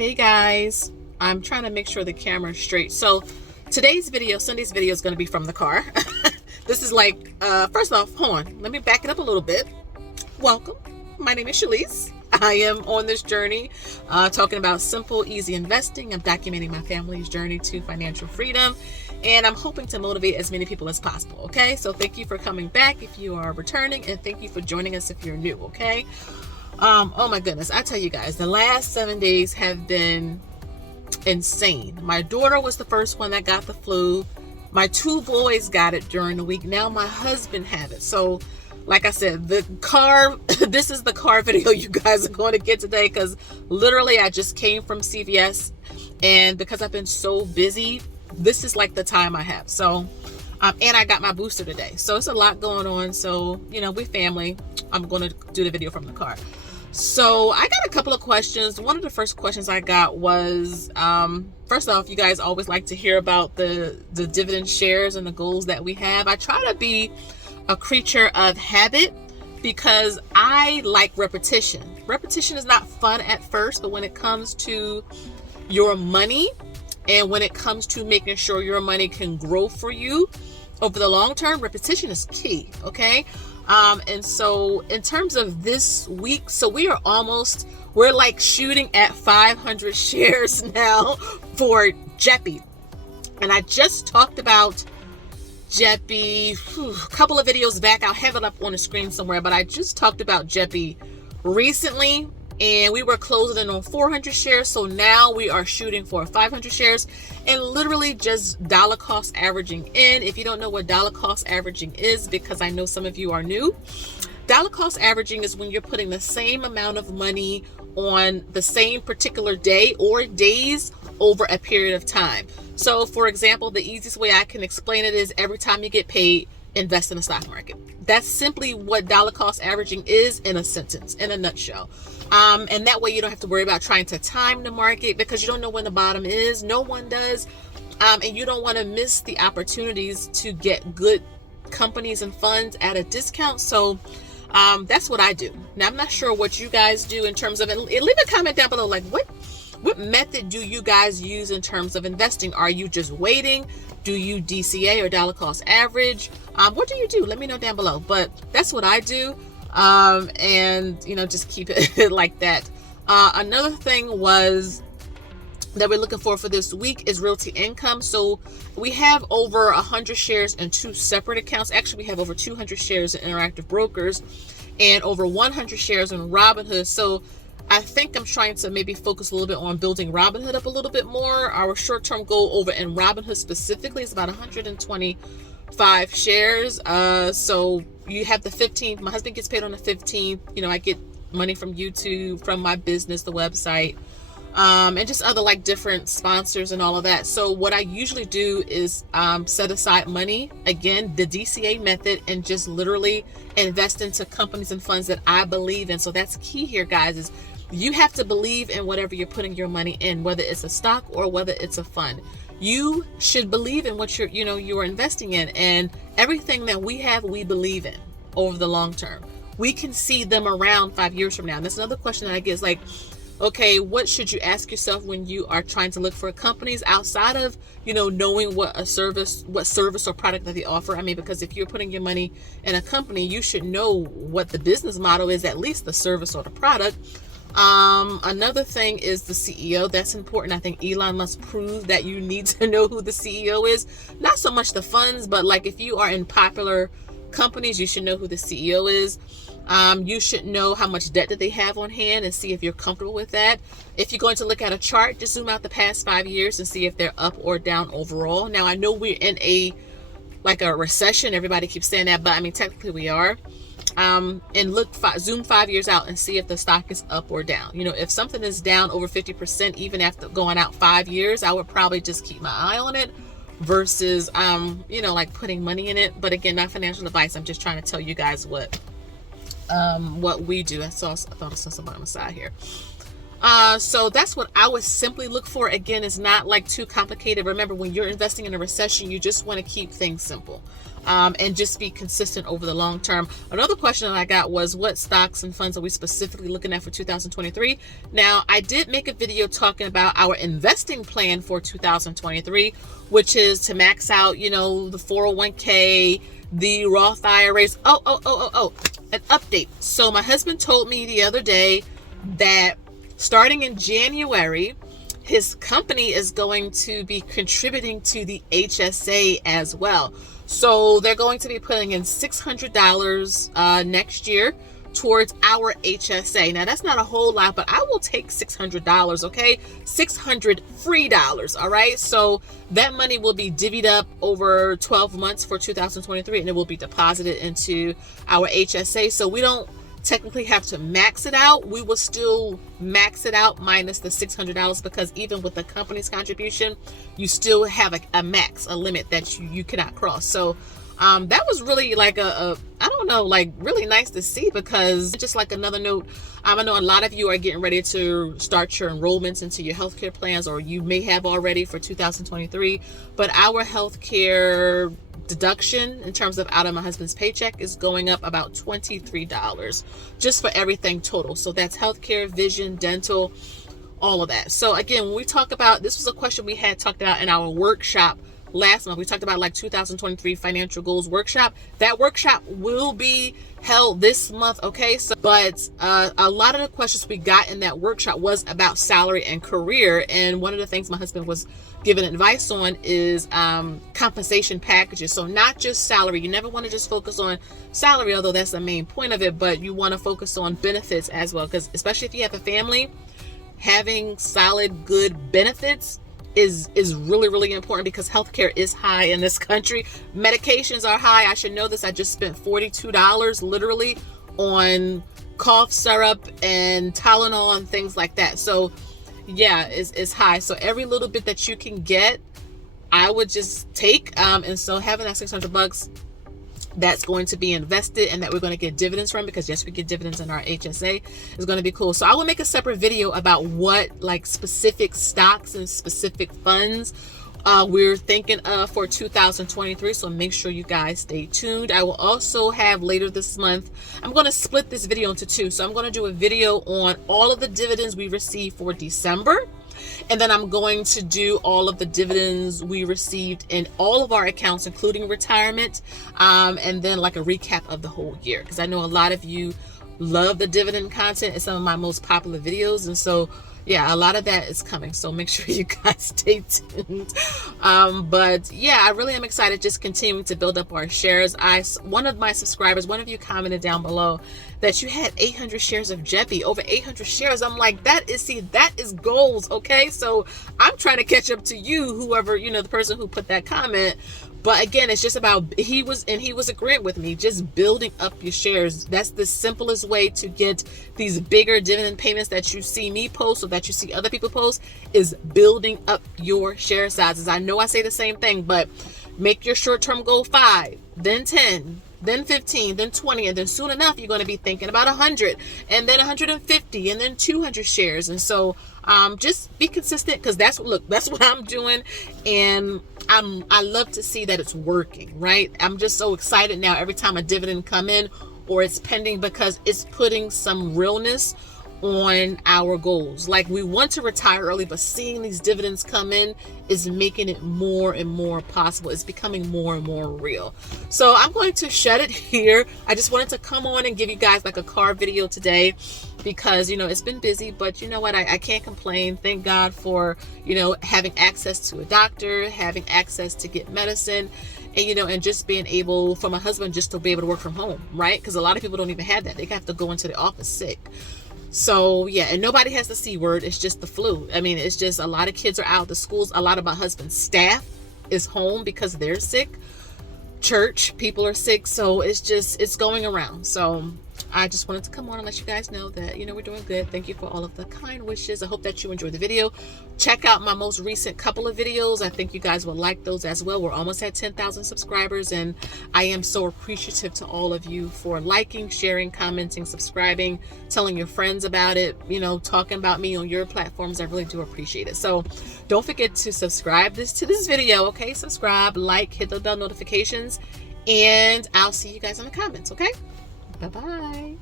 Hey guys, I'm trying to make sure the camera is straight. So today's video, Sunday's video, is going to be from the car. This is like, first off, hold on, let me back it up a little bit. Welcome, my name is Shalise. I am on this journey talking about simple, easy investing. I'm documenting my family's journey to financial freedom, and I'm hoping to motivate as many people as possible, okay? So thank you for coming back if you are returning, and thank you for joining us if you're new, okay? Oh my goodness, I tell you guys, the last 7 days have been insane. My daughter was the first one that got the flu. My two boys got it during the week. Now my husband had it. So like I said, the car, this is the car video you guys are going to get today, because literally I just came from CVS, and because I've been so busy, this is like the time I have. So and I got my booster today. So it's a lot going on. So, you know, we family. I'm going to do the video from the car. So I got a couple of questions. One of the first questions I got was, first off, you guys always like to hear about the dividend shares and the goals that we have. I try to be a creature of habit because I like repetition. Repetition is not fun at first, but when it comes to your money and when it comes to making sure your money can grow for you over the long term, repetition is key, okay? And so in terms of this week, so we're like shooting at 500 shares now for JEPI. And I just talked about JEPI a couple of videos back. I'll have it up on the screen somewhere, but I just talked about JEPI recently, and we were closing in on 400 shares. So now we are shooting for 500 shares, and literally just dollar cost averaging in. If you don't know what dollar cost averaging is, because I know some of you are new, dollar cost averaging is when you're putting the same amount of money on the same particular day or days over a period of time. So for example, the easiest way I can explain it is every time you get paid, invest in the stock market. That's simply what dollar cost averaging is in a sentence, in a nutshell. And that way you don't have to worry about trying to time the market, because you don't know when the bottom is. No one does. And you don't want to miss the opportunities to get good companies and funds at a discount. So that's what I do. Now, I'm not sure what you guys do in terms of it. Leave a comment down below, like what method do you guys use in terms of investing? Are you just waiting? Do you DCA or dollar cost average? What do you do? Let me know down below. But that's what I do. And you know, just keep it like that. Another thing was that we're looking for this week is Realty income. So we have over 100 shares in two separate accounts. Actually, we have over 200 shares in Interactive Brokers and over 100 shares in Robinhood. So I think I'm trying to maybe focus a little bit on building Robinhood up a little bit more. Our short-term goal over in Robinhood specifically is about 125 shares. So you have the 15th. My husband gets paid on the 15th. You know, I get money from YouTube, from my business, the website, and just other like different sponsors and all of that. So what I usually do is set aside money, again, the DCA method, and just literally invest into companies and funds that I believe in. So that's key here, guys, is you have to believe in whatever you're putting your money in, whether it's a stock or whether it's a fund. You should believe in what you're investing in, and everything that we have, we believe in over the long term. We can see them around 5 years from now. And that's another question that I get is like, okay, what should you ask yourself when you are trying to look for companies outside of, you know, knowing what service or product that they offer? I mean, because if you're putting your money in a company, you should know what the business model is, at least the service or the product. Another thing is the CEO. That's important. I think Elon must prove that you need to know who the CEO is. Not so much the funds, but like if you are in popular companies, you should know who the CEO is. You should know how much debt that they have on hand and see if you're comfortable with that. If you're going to look at a chart, just zoom out the past 5 years and see if they're up or down overall. Now, I know we're in a recession. Everybody keeps saying that, but I mean, technically we are. And zoom 5 years out and see if the stock is up or down. You know, if something is down over 50%, even after going out 5 years, I would probably just keep my eye on it versus, you know, like putting money in it. But again, not financial advice. I'm just trying to tell you guys what we do. I thought I saw somebody on the side here. So that's what I would simply look for. Again, it's not like too complicated. Remember, when you're investing in a recession, you just want to keep things simple. and just be consistent over the long term. Another question that I got was, what stocks and funds are we specifically looking at for 2023? Now, I did make a video talking about our investing plan for 2023, which is to max out, the 401k, the Roth IRAs. An update. So my husband told me the other day that starting in January, his company is going to be contributing to the HSA as well. So they're going to be putting in $600 next year towards our HSA. Now, that's not a whole lot, but I will take $600, okay? $600 free dollars, all right? So that money will be divvied up over 12 months for 2023, and it will be deposited into our HSA. So we don't technically have to max it out. We will still max it out minus the $600, because even with the company's contribution, you still have a max, a limit that you cannot cross. So that was really like really nice to see, because just like another note, I know a lot of you are getting ready to start your enrollments into your healthcare plans, or you may have already for 2023, but our healthcare deduction in terms of out of my husband's paycheck is going up about $23 just for everything total. So that's healthcare, vision, dental, all of that. So again, when we talk about, this was a question we had talked about in our workshop last month. We talked about like 2023 financial goals workshop. That workshop will be held this month, okay? So, but a lot of the questions we got in that workshop was about salary and career, and one of the things my husband was giving advice on is compensation packages. So not just salary. You never want to just focus on salary, although that's the main point of it, but you want to focus on benefits as well, because especially if you have a family, having solid, good benefits is really, really important, because healthcare is high in this country. Medications are high. I should know this. I just spent $42 literally on cough syrup and Tylenol and things like that. So yeah, it's high. So every little bit that you can get, I would just take. And so having that $600 that's going to be invested and that we're going to get dividends from, because yes, we get dividends in our HSA, is going to be cool. So I will make a separate video about what like specific stocks and specific funds we're thinking of for 2023. So make sure you guys stay tuned. I will also have later this month, I'm going to split this video into two. So I'm going to do a video on all of the dividends we received for December. And then I'm going to do all of the dividends we received in all of our accounts, including retirement, and then like a recap of the whole year, because I know a lot of you love the dividend content. It's some of my most popular videos, and so yeah, a lot of that is coming, so make sure you guys stay tuned. But yeah, I really am excited just continuing to build up our shares. One of my subscribers, one of you commented down below that you had 800 shares of JEPI, over 800 shares. I'm like, that is goals, okay? So I'm trying to catch up to you, whoever, the person who put that comment. But again, it's just about, he was agreeing with me, just building up your shares. That's the simplest way to get these bigger dividend payments that you see me post, or that you see other people post, is building up your share sizes. I know I say the same thing, but make your short-term goal 5, then 10, then 15, then 20, and then soon enough, you're going to be thinking about 100, and then 150, and then 200 shares. And so just be consistent, because that's what I'm doing, and I love to see that it's working, right? I'm just so excited now every time a dividend come in or it's pending, because it's putting some realness on our goals. Like, we want to retire early, but seeing these dividends come in is making it more and more possible. It's becoming more and more real. So I'm going to shut it here. I just wanted to come on and give you guys like a car video today, because it's been busy, but you know what, I can't complain. Thank God for having access to a doctor, having access to get medicine, and and just being able for my husband just to be able to work from home, right? Because a lot of people don't even have that. They have to go into the office sick. So yeah, and nobody has the C word. It's just the flu. I mean, it's just a lot of kids are out. The schools, a lot of my husband's staff is home because they're sick. Church people are sick. So it's going around. So I just wanted to come on and let you guys know that, we're doing good. Thank you for all of the kind wishes. I hope that you enjoyed the video. Check out my most recent couple of videos. I think you guys will like those as well. We're almost at 10,000 subscribers, and I am so appreciative to all of you for liking, sharing, commenting, subscribing, telling your friends about it, talking about me on your platforms. I really do appreciate it. So don't forget to subscribe to this video, okay? Subscribe, like, hit the bell notifications. And I'll see you guys in the comments, okay? Bye-bye.